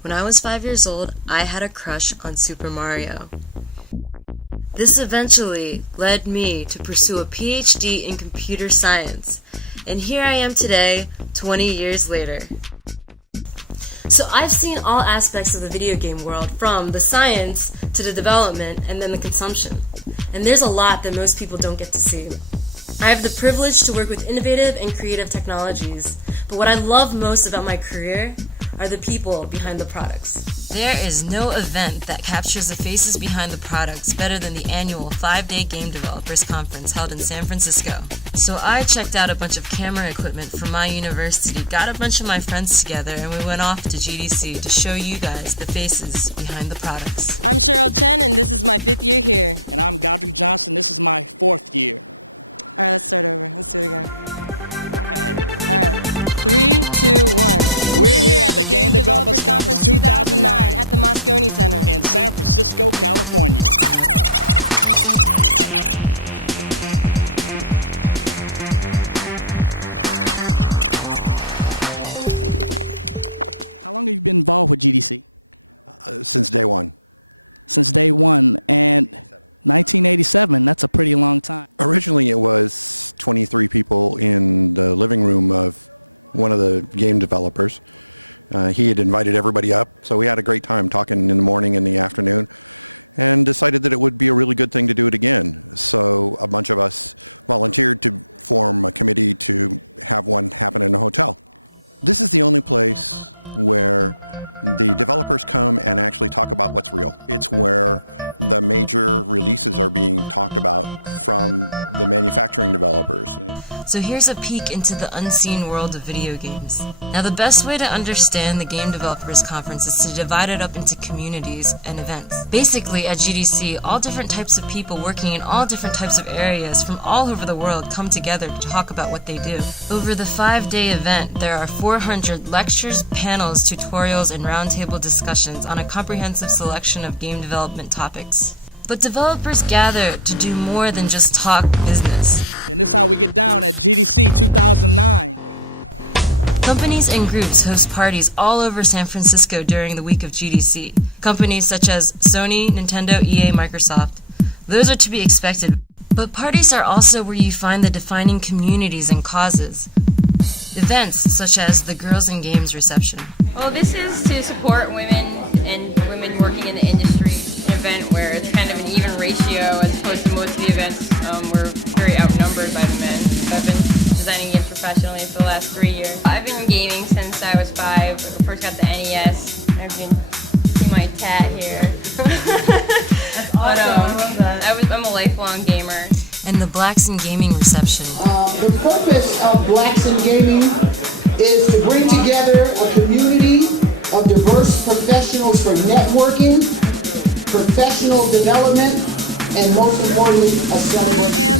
When I was 5 years old, I had a crush on Super Mario. This eventually led me to pursue a PhD in computer science, and here I am today, 20 years later. So I've seen all aspects of the video game world, from the science to the development and then the consumption. And there's a lot that most people don't get to see. I have the privilege to work with innovative and creative technologies, but what I love most about my career are the people behind the products. There is no event that captures the faces behind the products better than the annual 5-day Game Developers Conference held in San Francisco. So I checked out a bunch of camera equipment from my university, got a bunch of my friends together, and we went off to GDC to show you guys the faces behind the products. So here's a peek into the unseen world of video games. Now the best way to understand the Game Developers Conference is to divide it up into communities and events. Basically, at GDC, all different types of people working in all different types of areas from all over the world come together to talk about what they do. Over the 5-day event, there are 400 lectures, panels, tutorials, and roundtable discussions on a comprehensive selection of game development topics. But developers gather to do more than just talk business. Companies and groups host parties all over San Francisco during the week of GDC. Companies such as Sony, Nintendo, EA, Microsoft. Those are to be expected. But parties are also where you find the defining communities and causes. Events such as the Girls in Games reception. Well, this is to support women and women working in the industry. An event where it's kind of an even ratio as opposed to most of the events. We're very outnumbered by the men. I've been designing games professionally for the last 3 years. I've been gaming since I was 5. I first got the NES. I've been see my tat here. That's awesome. But, I love that. I'm a lifelong gamer. And the Blacks in Gaming reception. The purpose of Blacks in Gaming is to bring together a community of diverse professionals for networking, professional development, and most importantly, a celebration.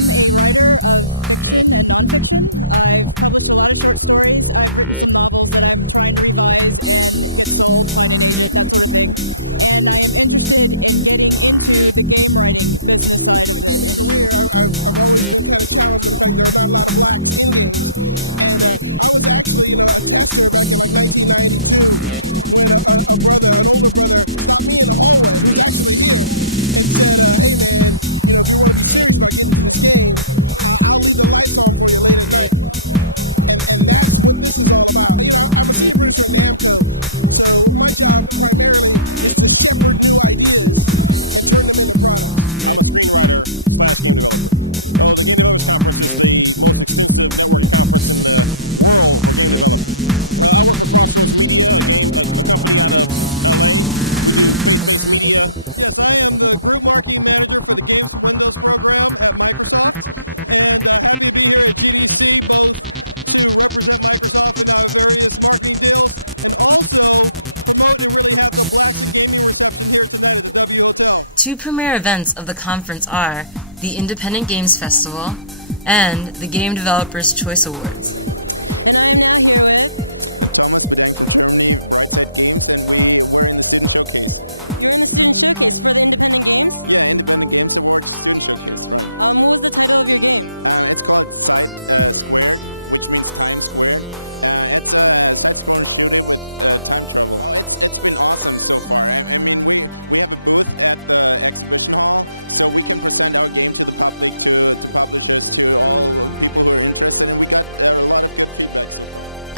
Two premier events of the conference are the Independent Games Festival and the Game Developers Choice Awards.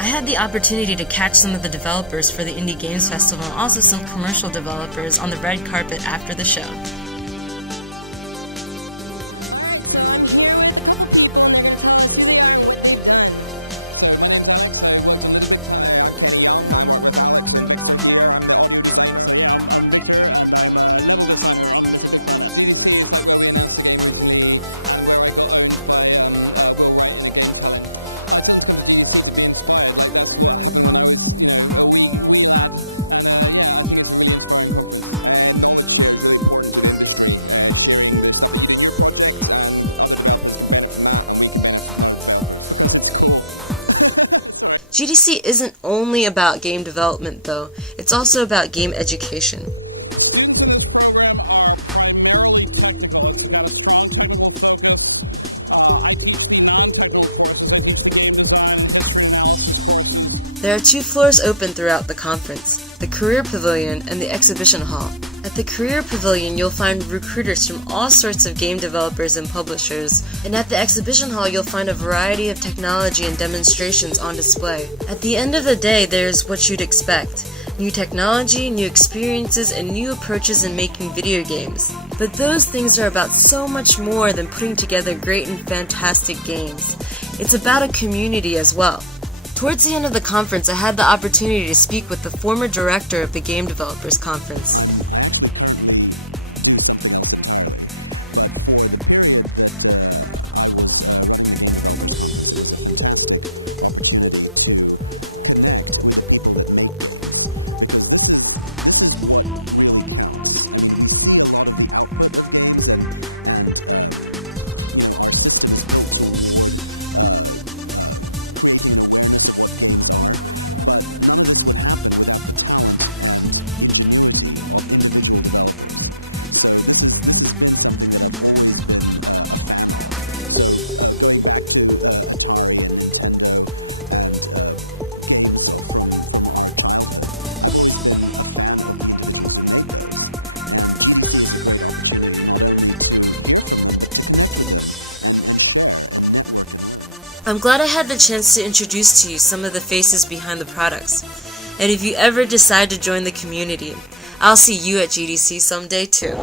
I had the opportunity to catch some of the developers for the Indie Games Festival and also some commercial developers on the red carpet after the show. GDC isn't only about game development though, it's also about game education. There are 2 floors open throughout the conference, the Career Pavilion and the Exhibition Hall. At the Career Pavilion, you'll find recruiters from all sorts of game developers and publishers, and at the Exhibition Hall, you'll find a variety of technology and demonstrations on display. At the end of the day, there's what you'd expect: new technology, new experiences, and new approaches in making video games. But those things are about so much more than putting together great and fantastic games. It's about a community as well. Towards the end of the conference, I had the opportunity to speak with the former director of the Game Developers Conference. I'm glad I had the chance to introduce to you some of the faces behind the products. And if you ever decide to join the community, I'll see you at GDC someday too.